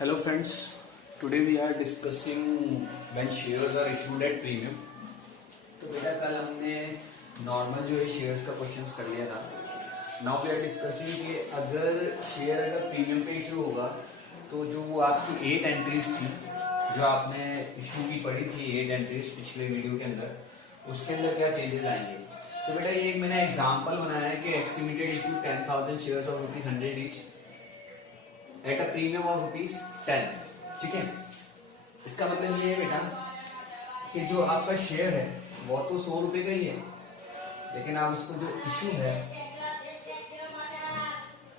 Hello friends, today we are discussing when shares are issued at premium. तो बेटा कल हमने नॉर्मल जो है शेयर्स का क्वेश्चंस कर लिया था. नाउ वी आर डिस्कसिंग कि अगर शेयर अगर प्रीमियम पे इशू होगा तो जो वो आपकी 8 एंट्रीज थी जो आपने इशू की पढ़ी थी 8 एंट्रीज पिछले वीडियो के अंदर, उसके अंदर क्या चेंजेस आएंगे. तो बेटा ये एक मैंने एग्जाम्पल बनाया है कि estimated issue 10,000 shares of ₹100 each at a premium of ₹10. ठीक है, इसका मतलब ये है बेटा कि जो आपका शेयर है वो तो ₹100 का ही है, लेकिन आप उसको जो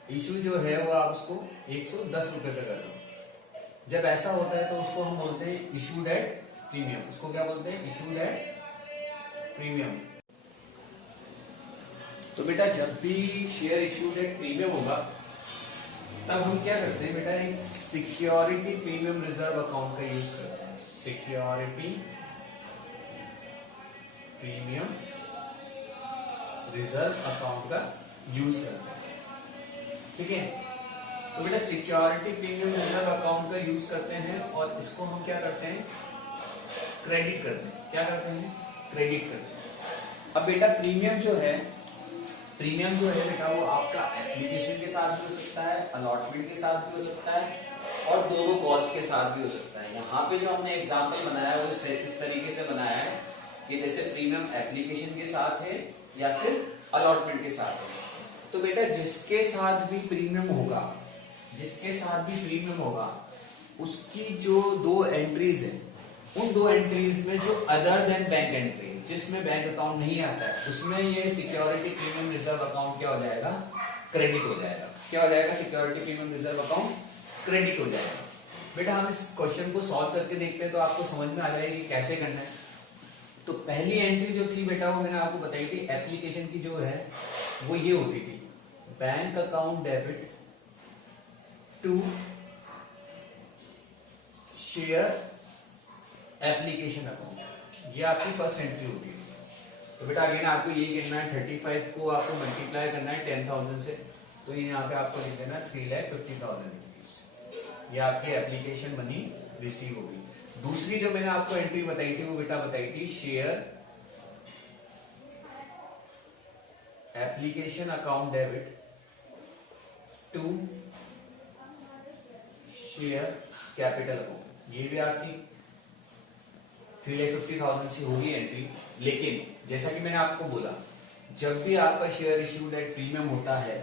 इशू जो है वो आप उसको ₹110 पे कर रहे हो. जब ऐसा होता है तो उसको हम बोलते हैं इशूड एट प्रीमियम. उसको क्या बोलते हैं? Issued at premium. तो बेटा जब भी शेयर इशूड एट प्रीमियम होगा तब हम क्या करते हैं बेटा, एक सिक्योरिटी प्रीमियम रिजर्व अकाउंट का यूज करते हैं. सिक्योरिटी प्रीमियम रिजर्व अकाउंट का यूज करते हैं. ठीक है, तो बेटा सिक्योरिटी प्रीमियम रिजर्व अकाउंट का यूज करते हैं और इसको हम क्या करते हैं? क्रेडिट करते हैं. क्या करते हैं? क्रेडिट करते हैं. अब बेटा प्रीमियम जो है बेटा वो आपका एप्लीकेशन के साथ भी हो सकता है, अलॉटमेंट के साथ भी हो सकता है और दोनों कॉल्स के साथ भी हो सकता है. यहाँ पे जो हमने एग्जांपल बनाया है वो इस तरीके से बनाया है कि जैसे प्रीमियम एप्लीकेशन के साथ है या फिर अलॉटमेंट के साथ है. तो बेटा जिसके साथ भी प्रीमियम होगा उसकी जो 2 एंट्रीज है, उन 2 एंट्रीज में जो अदर देन बैंक एंट्री जिसमें बैंक अकाउंट नहीं आता है उसमें ये सिक्योरिटी प्रीमियम रिजर्व अकाउंट क्या हो जाएगा? क्रेडिट हो जाएगा. क्या हो जाएगा? Security premium reserve account credit हो जाएगा. बेटा हम इस क्वेश्चन को सॉल्व करके देखते हैं तो आपको समझ में आ जाएगी कैसे करना है. तो पहली एंट्री जो थी बेटा वो मैंने आपको बताई थी, एप्लीकेशन की जो है वो ये होती थी, bank account debit to share application account. ये आपकी फर्स्ट एंट्री होती है. तो बेटा अगेन आपको यही करना है, 35 को आपको मल्टीप्लाई करना है 10,000 से. तो यहाँ पे आपको लिख देना 3,50,000 रुपीज. ये आपकी एप्लीकेशन मनी रिसीव होगी. दूसरी जो मैंने आपको एंट्री बताई थी वो बेटा बताई थी share application account debit to share capital account. ये भी आपकी 3,50,000 से होगी एंट्री. लेकिन जैसा कि मैंने आपको बोला, जब भी आपका शेयर इश्यूड एट प्रीमियम होता है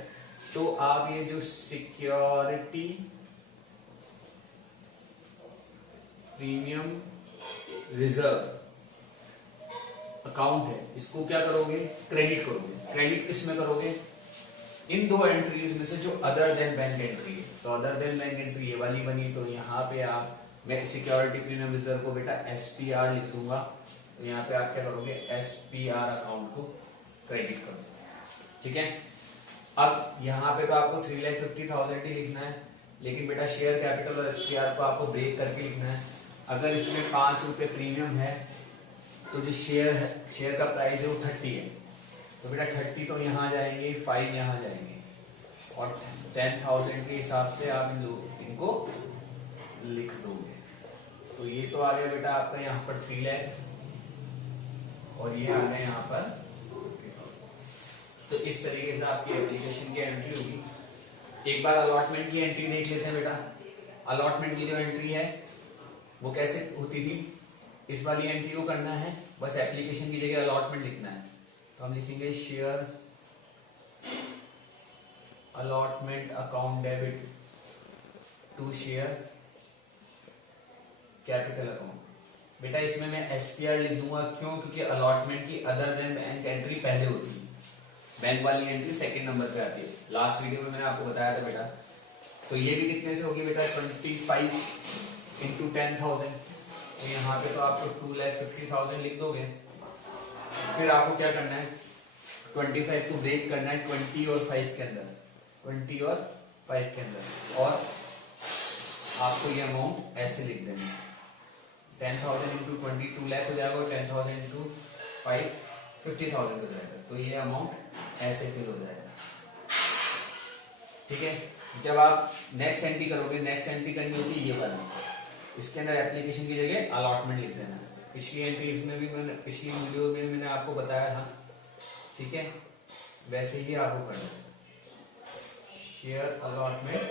तो आप ये जो सिक्योरिटी प्रीमियम रिजर्व अकाउंट है इसको क्या करोगे? क्रेडिट करोगे. क्रेडिट किस में करोगे? इन 2 एंट्रीज में से जो अदर देन बैंक एंट्री है. तो अदर देन बैंक एंट्री ये वाली बनी, तो यहाँ पे मैं सिक्योरिटी प्रीमियम रिजर्व को बेटा SPR लिख दूंगा. तो यहाँ पे आप क्या करोगे? SPR अकाउंट को क्रेडिट करोगे. ठीक है, अब यहाँ पे तो आपको 3,50,000 ही लिखना है, लेकिन बेटा शेयर कैपिटल और SPR को आपको ब्रेक करके लिखना है. अगर इसमें ₹5 प्रीमियम है तो जो शेयर का प्राइस है वो 30 है. तो बेटा 30 तो यहाँ जाएंगे, 5 यहाँ जाएंगे और 10,000 के हिसाब से आप इनको लिख दोगे. तो ये तो आ गया बेटा आपका यहाँ पर 3 लाख और ये आ गया यहाँ पर 50,000. तो इस तरीके से आपकी एप्लीकेशन की एंट्री होगी. एक बार अलॉटमेंट की एंट्री देख लेते हैं बेटा. अलॉटमेंट की जो एंट्री है वो कैसे होती थी? इस वाली एंट्री को करना है, बस एप्लीकेशन की जगह अलॉटमेंट लिखना है. तो हम लिखेंगे share allotment account debit to share capital account. बेटा इसमें मैं SPR लिख दूंगा. क्यों? क्योंकि अलॉटमेंट की अदर देन बैंक एंट्री पहले होती है, बैंक वाली एंट्री सेकंड नंबर पे आती है. लास्ट वीडियो में मैंने आपको बताया था बेटा. तो ये भी कितने से होगी बेटा? 25 इंटू 10,000. तो यहाँ पे तो आपको 2,50,000 लिख दोगे. फिर आपको क्या करना है? 25 को ब्रेक करना है 20 और 5 के अंदर, 20 और 5 के अंदर, और आपको ये अमाउंट ऐसे लिख देना है. 10,000 इंटू 20 2 लाख हो जाएगा और 10,000 इंटू 5 50,000 हो जाएगा. तो ये अमाउंट ऐसे फिल हो जाएगा. ठीक है। जब आप नेक्स्ट एंट्री करोगे, नेक्स्ट एंट्री करनी होती है ये वाली, इसके अंदर एप्लीकेशन की जगह अलॉटमेंट लिख देना। पिछली एंट्रीज में भी मैंने, पिछली वीडियो में मैंने आपको बताया था, ठीक है, वैसे ही आपको करना है। शेयर अलॉटमेंट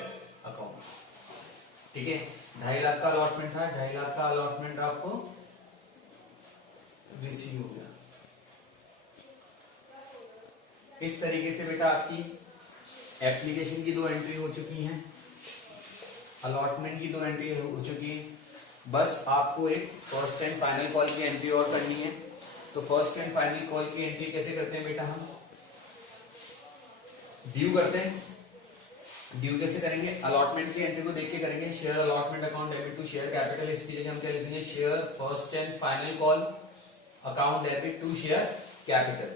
अकाउंट, ठीक है। 2.5 लाख का अलॉटमेंट था, 2.5 लाख का अलॉटमेंट आपको रिसीव हो गया। इस तरीके से बेटा आपकी एप्लीकेशन की 2 एंट्री हो चुकी हैं, अलॉटमेंट की 2 एंट्री हो चुकी है। बस आपको एक फर्स्ट एंड फाइनल कॉल की एंट्री और करनी है। तो फर्स्ट एंड फाइनल कॉल की एंट्री कैसे करते हैं बेटा, हम ड्यू करते हैं। ड्यू कैसे करेंगे, अलॉटमेंट की एंट्री को देख के करेंगे। Share allotment account debit to share capital, इसकी जगह हम क्या लिखेंगे, share first and final call account debit to share capital.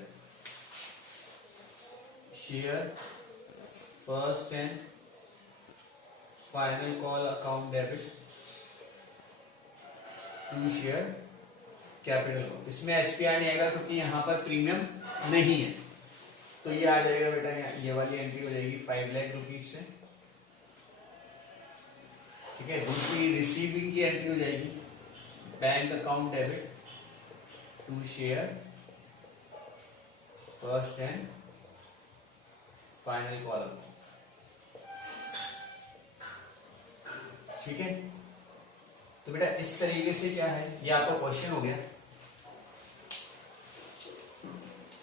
Share first and final call account debit to share capital. इसमें एसपीआई नहीं आएगा क्योंकि यहां पर प्रीमियम नहीं है, तो ये आ जाएगा बेटा, ये वाली एंट्री हो जाएगी 5 लाख रुपीज से, ठीक है। दूसरी रिसीविंग की एंट्री हो जाएगी bank account debit to share first and final call account, ठीक है। तो बेटा इस तरीके से क्या है, ये आपका क्वेश्चन हो गया।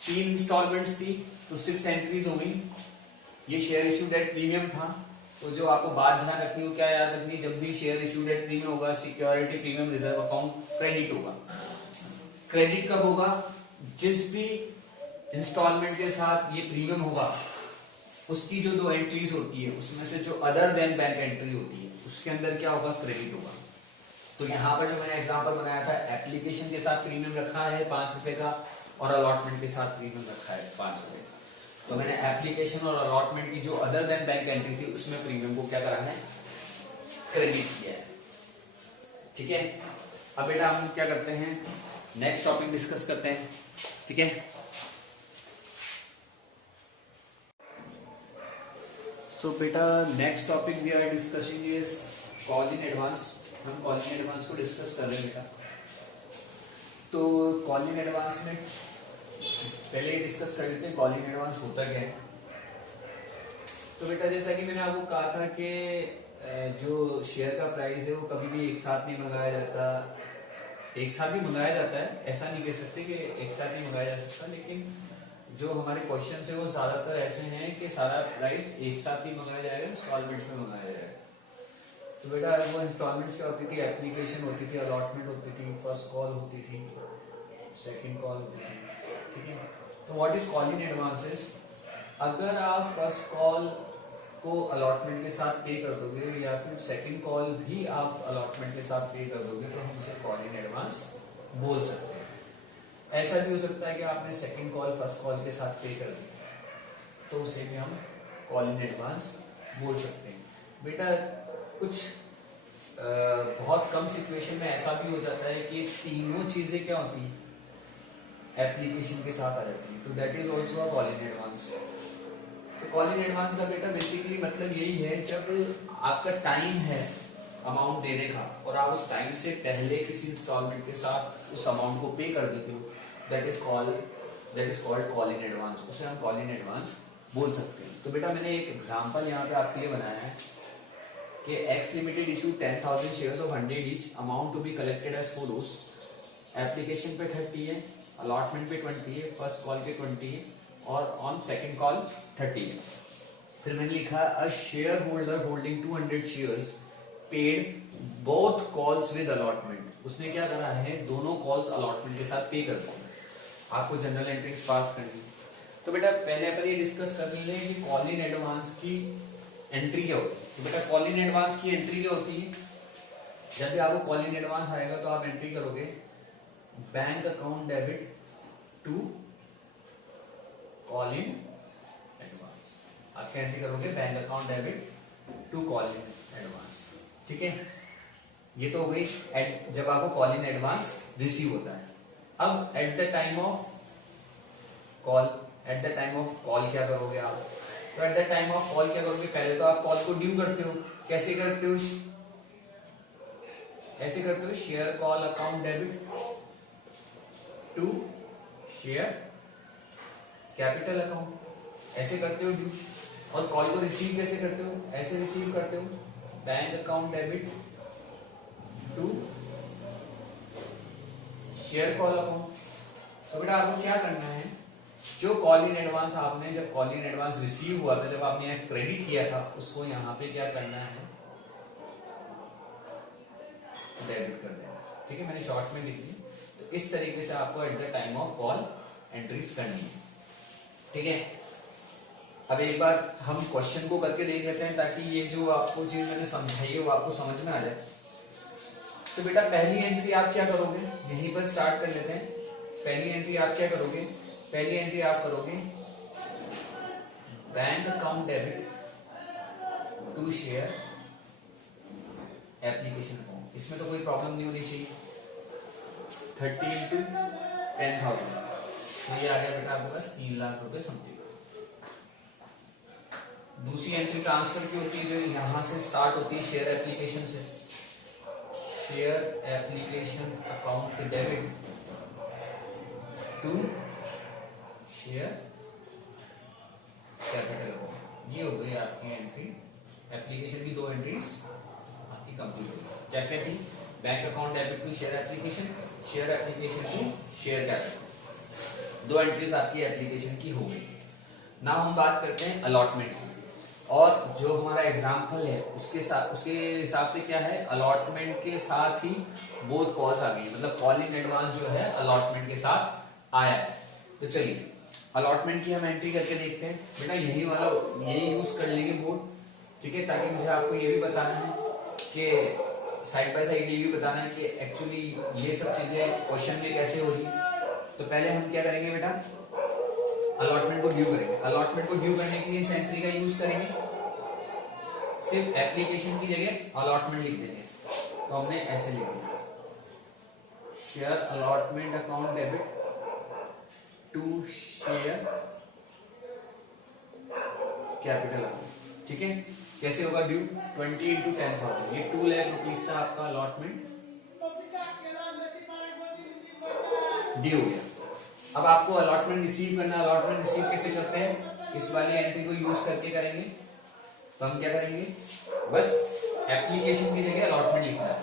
3 इंस्टॉलमेंट्स थी तो 6 एंट्रीज हो गई। ये शेयर इश्यूड एट प्रीमियम था, तो जो आपको बात ध्यान रखनी हो, क्या याद रखनी, जब भी शेयर इश्यूड एट प्रीमियम होगा, security premium reserve account credit होगा। क्रेडिट कब होगा, जिस भी इंस्टॉलमेंट के साथ ये प्रीमियम होगा, उसकी जो 2 एंट्रीज होती है उसमें से जो अदर देन बैंक एंट्री होती है उसके अंदर क्या होगा, क्रेडिट होगा। तो यहां पर जो मैंने एग्जांपल बनाया था, एप्लीकेशन के साथ प्रीमियम रखा है 5 रुपए का और अलॉटमेंट के साथ प्रीमियम रखा है 5 रुपए का। तो मैंने एप्लीकेशन और अलॉटमेंट की जो अदर देन बैंक एंट्री थी उसमें प्रीमियम को क्या करा है, क्रेडिट किया है, ठीक है। अब बेटा हम क्या करते हैं, नेक्स्ट टॉपिक डिस्कस करते हैं, ठीक है। सो बेटा next topic we are discussing is call in advance. हम कॉल इन एडवांस को डिस्कस कर रहे हैं बेटा। तो कॉल इन एडवांस में पहले ही डिस्कस कर लेते हैं कॉल इन एडवांस होता क्या है। तो बेटा जैसा कि मैंने आपको कहा था कि जो शेयर का प्राइस है वो कभी भी एक साथ नहीं मंगाया जाता, एक साथ भी मंगाया जाता है, ऐसा नहीं कह सकते कि एक साथ नहीं मंगाया जा सकता, लेकिन जो हमारे क्वेश्चन है वो ज्यादातर ऐसे हैं कि सारा प्राइस एक साथ ही मंगाया जाएगा, इंस्टॉलमेंट में मंगाया जाएगा। तो बेटा वो इंस्टॉलमेंट्स क्या होती थी, एप्लीकेशन होती थी, अलॉटमेंट होती थी, फर्स्ट कॉल होती थी, सेकंड कॉल होती थी, ठीक है। तो what is call in advances, अगर आप फर्स्ट कॉल को अलॉटमेंट के साथ पे कर दोगे या फिर सेकंड कॉल भी आप अलॉटमेंट के साथ पे कर दोगे तो हम इसे कॉल इन एडवांस बोल सकते हैं। ऐसा भी हो सकता है कि आपने सेकंड कॉल फर्स्ट कॉल के साथ पे कर दिया तो उसे भी हम कॉल इन एडवांस बोल सकते हैं। बेटा कुछ बहुत कम सिचुएशन में ऐसा भी हो जाता है कि तीनों चीजें क्या होती है, एप्लीकेशन के साथ आ जाती है, तो that is also a call in advance. तो कॉल इन एडवांस का बेटा बेसिकली मतलब यही है, जब आपका टाइम है अमाउंट देने का और आप उस टाइम से पहले किसी इंस्टॉलमेंट के साथ उस अमाउंट को पे कर देते हो, that is called call in advance, उसे हम कॉल इन एडवांस बोल सकते हैं। तो बेटा मैंने एक एग्जांपल यहाँ पे आपके लिए बनाया है कि X limited issue 10,000 shares of 100 each, amount to be collected as follows. Application पे 30 है, अलॉटमेंट पे 20 है, फर्स्ट कॉल पे 20 है और ऑन सेकंड कॉल 30 है। फिर मैंने लिखा a share holder holding 200 shares paid both calls with allotment. उसने क्या करा है, दोनों कॉल्स अलॉटमेंट के साथ पे कर दी। आपको जनरल एंट्रीज पास करनी। तो बेटा पहले अपन ये डिस्कस कर लें कि कॉल इन एडवांस की एंट्री क्या होती है। तो बेटा कॉल इन एडवांस की एंट्री क्या होती है, जब भी आपको कॉल इन एडवांस आएगा तो आप एंट्री करोगे bank account debit to call in advance. आप क्या एंट्री करोगे, bank account debit to call in advance, ठीक है। ये तो हो गई जब आपको कॉल इन एडवांस रिसीव होता है। अब eight the time of call क्या करोगे आप, तो at the time of call क्या करोगे, पहले तो आप कॉल को ड्यू करते हो। कैसे करते हो, ऐसे करते हो, share call account debit to share capital account, ऐसे करते हो ड्यू। और कॉल को रिसीव कैसे करते हो, ऐसे रिसीव करते हो, bank account debit to share call account. तो बेटा आपको क्या करना है, जो कॉल इन एडवांस आपने, जब कॉल इन एडवांस रिसीव हुआ था, जब आपने यहाँ क्रेडिट किया था, उसको यहाँ पे क्या करना है, डेबिट कर देना। ठीक है, मैंने शॉर्ट में लिख दी। तो इस तरीके से आपको eight the time of call entries करनी है। ठीक है, अब एक बार हम क्वेश्चन को करके देख लेते हैं, ताकि ये जो आपको चीज मैंने समझाई है वो आपको समझ में आ जाए। तो बेटा पहली एंट्री आप क्या करोगे, यहीं पर स्टार्ट कर लेते हैं। पहली एंट्री आप क्या करोगे, पहली एंट्री आप करोगे bank account debit to share application account. इसमें तो कोई प्रॉब्लम नहीं होनी चाहिए। 30 इंटू 10,000, तो ये आ गया बेटा आपके पास 3 लाख रुपए समथिंग। दूसरी एंट्री ट्रांसफर की होती है, जो यहां से स्टार्ट होती है शेयर एप्लीकेशन से। Share application account debit to share capital account. ये हो गई आपकी एंट्री, एप्लीकेशन की 2 एंट्रीज आपकी कंप्लीट हो गई। क्या क्या थी, bank account debit to share application, share application to share capital. 2 entries आपकी एप्लीकेशन की हो गई। नाउ हम बात करते हैं अलॉटमेंट की। और जो हमारा एग्जाम्पल है उसके साथ, उसके हिसाब से क्या है, अलॉटमेंट के साथ ही बोथ कॉल्स आ गई, मतलब कॉल इन एडवांस जो है अलॉटमेंट के साथ आया है। तो चलिए अलॉटमेंट की हम एंट्री करके देखते हैं। बेटा यही वाला, यही यूज कर लेंगे बोर्ड। ठीक है, ताकि मुझे आपको ये भी बताना है कि साइड बाय साइड ये भी बताना है कि एक्चुअली ये सब चीजें क्वेश्चन में कैसे होगी। तो पहले हम क्या करेंगे बेटा, अलॉटमेंट को ड्यू करेंगे। अलॉटमेंट को ड्यू करने के लिए इस एंट्री का यूज करेंगे, सिर्फ एप्लीकेशन की जगह अलॉटमेंट लिख देंगे। तो हमने ऐसे लिख दिया, share allotment account debit to share capital account. ठीक है, कैसे होगा ड्यू, 20 इंटू 10,000, ये 2 लाख रुपीज का आपका अलॉटमेंट ड्यू हो गया। अब आपको अलॉटमेंट रिसीव करना, अलॉटमेंट रिसीव कैसे करते हैं, इस वाली एंट्री को यूज करके करेंगे। तो हम क्या करेंगे, बस एप्लीकेशन की जगह अलॉटमेंट लिखना है।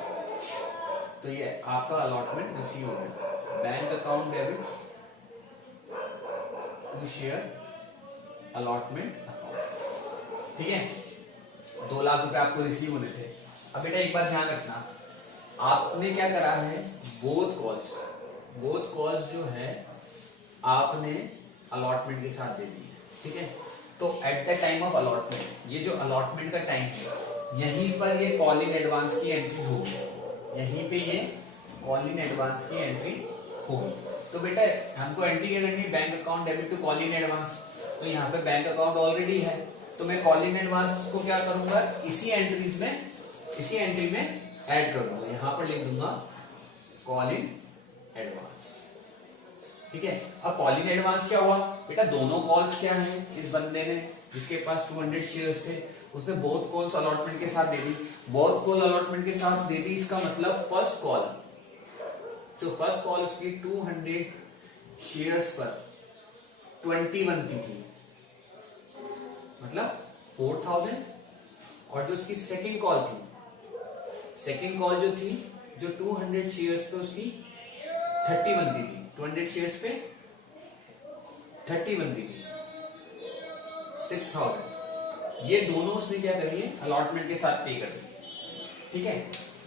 तो ये आपका अलॉटमेंट रिसीव हो गया, bank account debit to share allotment account. ठीक है, 2 लाख रुपए आपको रिसीव होने थे। अब बेटा एक बार ध्यान रखना, आपने क्या करा है, बोथ कॉल्स जो है आपने अलॉटमेंट के साथ दे दी है। ठीक है, तो at the time of allotment, ये जो अलॉटमेंट का टाइम है, यहीं पर ये कॉल इन एडवांस की एंट्री होगी, यहीं पे ये कॉल इन एडवांस की एंट्री होगी। तो बेटा हमको एंट्री क्या करनी है, bank account debit to call in advance. तो यहाँ पे बैंक अकाउंट ऑलरेडी है, तो मैं कॉल इन एडवांस को क्या करूंगा, इसी एंट्री में ऐड कर दूंगा। यहां पर लिख दूंगा कॉल इन एडवांस। ठीक है, अब कॉल इन एडवांस क्या हुआ बेटा, दोनों कॉल्स क्या हैं, इस बंदे ने जिसके पास 200 शेयर्स थे, उसने बोथ कॉल्स अलॉटमेंट के साथ दे दी। बोथ कॉल अलॉटमेंट के साथ दे दी, इसका मतलब फर्स्ट कॉल उसकी 200 शेयर्स पर 20 बनती थी, मतलब 4000। और जो उसकी सेकंड कॉल जो थी, जो 200 शेयर्स पे उसकी 30 बनती थी, 200 शेयर्स पे 30 बनती थी, 6000। ये दोनों उसने क्या करी है, अलॉटमेंट के साथ पे कर दी। ठीक है,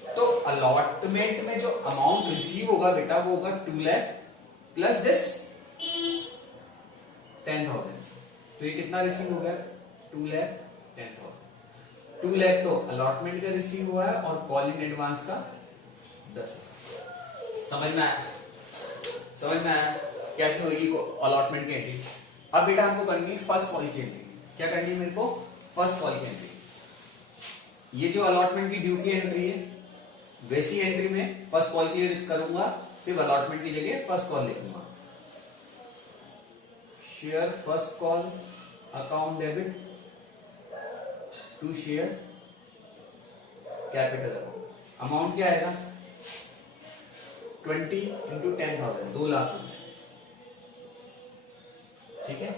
तो अलॉटमेंट में जो अमाउंट रिसीव होगा बेटा, वो होगा 2 लाख प्लस दिस 10,000। तो ये कितना रिसीव हो गया, 2 लाख 10,000। 2 लाख तो अलॉटमेंट का रिसीव हुआ है, और कॉल इन एडवांस का 10,000। समझ में आया कैसे होगी अलॉटमेंट की एंट्री। अब बेटा हमको करनी है फर्स्ट कॉल की एंट्री। क्या करनी है मेरे को, फर्स्ट कॉल की एंट्री। ये जो अलॉटमेंट की ड्यू की एंट्री है, वैसी एंट्री में फर्स्ट कॉल की करूंगा, सिर्फ अलॉटमेंट की जगह फर्स्ट कॉल लिखूंगा। Share first call account debit to share capital account. Amount क्या आएगा 20 इंटू 10,000, 2 लाख रुपए। ठीक है।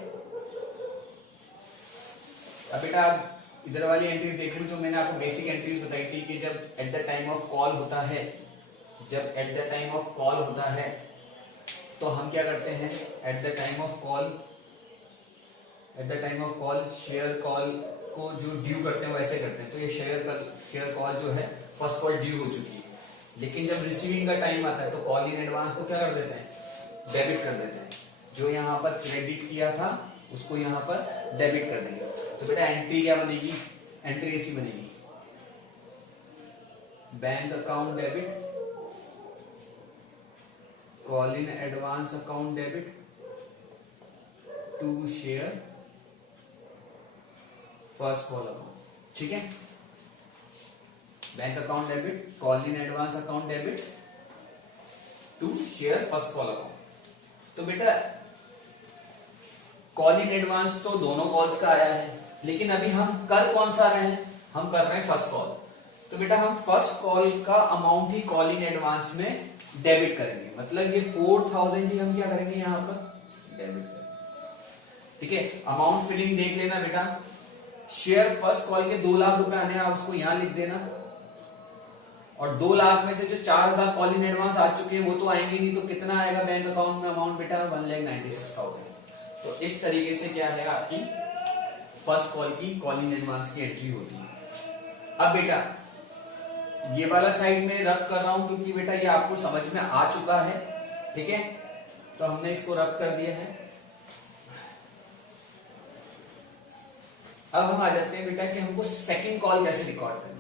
अब बेटा आप इधर वाली एंट्रीज देख लो, जो मैंने आपको बेसिक एंट्रीज बताई थी कि जब eight the time of call होता है, जब eight the time of call होता है तो हम क्या करते हैं, eight the time of call share call को जो ड्यू करते हैं वो ऐसे करते हैं। तो ये शेयर कॉल जो है फर्स्ट कॉल ड्यू हो चुकी है, लेकिन जब रिसीविंग का टाइम आता है तो कॉल इन एडवांस को क्या कर देते हैं, डेबिट कर देते हैं। जो यहाँ पर क्रेडिट किया था उसको यहाँ पर डेबिट कर देंगे। तो बेटा एंट्री क्या बनेगी, एंट्री ऐसी बनेगी, bank account debit, call in advance account debit to share first call account. ठीक है। Bank account debit, call in advance account debit to share first call account. तो बेटा कॉल इन एडवांस तो दोनों कॉल्स का आया है, लेकिन अभी हम कर कौन सा रहे हैं, हम कर रहे हैं फर्स्ट कॉल। तो बेटा हम फर्स्ट कॉल का amount he call in advance में डेबिट करेंगे, मतलब ये 4,000 ही हम क्या करेंगे यहां पर डेबिट करेंगे। ठीक है। अमाउंट फिलिंग देख लेना बेटा, शेयर फर्स्ट कॉल के 2 लाख रुपए आने, आप उसको यहां लिख देना, और 2 लाख में से जो 4,000 कॉल इन एडवांस आ चुके हैं वो तो आएंगे नहीं, तो कितना आएगा बैंक अकाउंट में अमाउंट बेटा 1,96,000। तो इस तरीके से क्या है आपकी फर्स्ट कॉल की कॉल इन एडवांस की एंट्री होती है। अब बेटा ये वाला साइड में रब कर रहा हूं क्योंकि बेटा ये आपको समझ में आ चुका है। ठीक है, तो हमने इसको रब कर दिया है। अब हम आ जाते हैं बेटा कि हमको सेकंड कॉल कैसे रिकॉर्ड करनी है,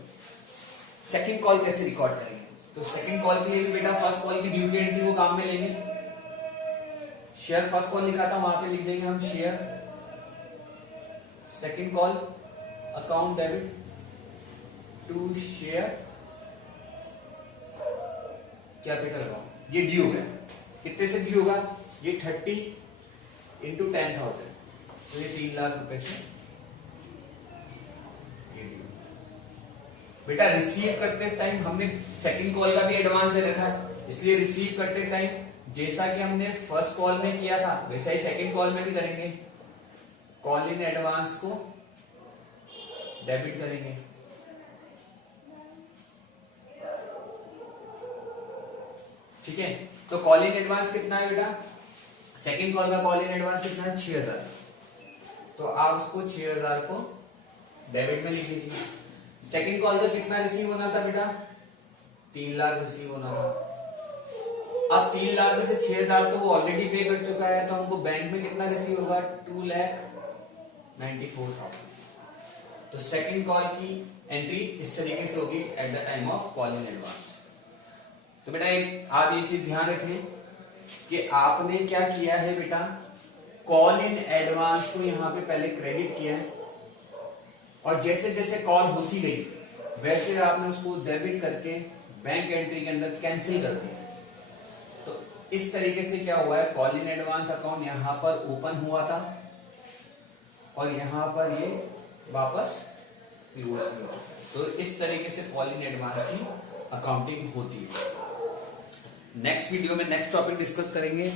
सेकंड कॉल कैसे रिकॉर्ड करेंगे। तो सेकंड कॉल के लिए भी बेटा फर्स्ट कॉल की ड्यू की एंट्री को काम में लेंगे। शेयर फर्स्ट कॉल लिखा था वहां पे लिख देंगे हम share second call account debit to share capital account. ये ड्यू है, कितने से ड्यू होगा, ये 30 इंटू 10,000, तो ये 3 लाख रुपए से ये ड्यू। बेटा रिसीव करते टाइम हमने सेकंड कॉल का भी एडवांस दे रखा है, इसलिए रिसीव करते टाइम जैसा कि हमने फर्स्ट कॉल में किया था वैसा ही सेकंड कॉल में भी करेंगे, कॉल इन एडवांस को डेबिट करेंगे। ठीक है। तो कॉल इन एडवांस कितना है बेटा, सेकंड कॉल का कॉल इन एडवांस कितना है 6,000, तो आप उसको 6,000 को डेबिट में लिख लीजिए। सेकंड कॉल का कितना रिसीव होना था बेटा, 3 लाख रिसीव होना था। अब 3 लाख में से 6,000 तो वो ऑलरेडी पे कर चुका है, तो हमको बैंक में कितना रिसीव होगा 2,94,000। तो सेकंड कॉल की एंट्री इस तरीके से होगी eight the time of call in advance. तो बेटा आप ये चीज ध्यान रखें कि आपने क्या किया है बेटा, कॉल इन एडवांस को यहां पे पहले क्रेडिट किया है, और जैसे जैसे कॉल होती गई वैसे आपने उसको डेबिट करके बैंक एंट्री के अंदर कैंसिल कर दिया। तो इस तरीके से क्या हुआ है, कॉल इन एडवांस अकाउंट यहां पर ओपन हुआ था और यहां पर ये वापस क्लोज भी हो चुका है। तो इस तरीके से कॉल इन एडवांस की अकाउंटिंग होती है। नेक्स्ट वीडियो में नेक्स्ट टॉपिक डिस्कस करेंगे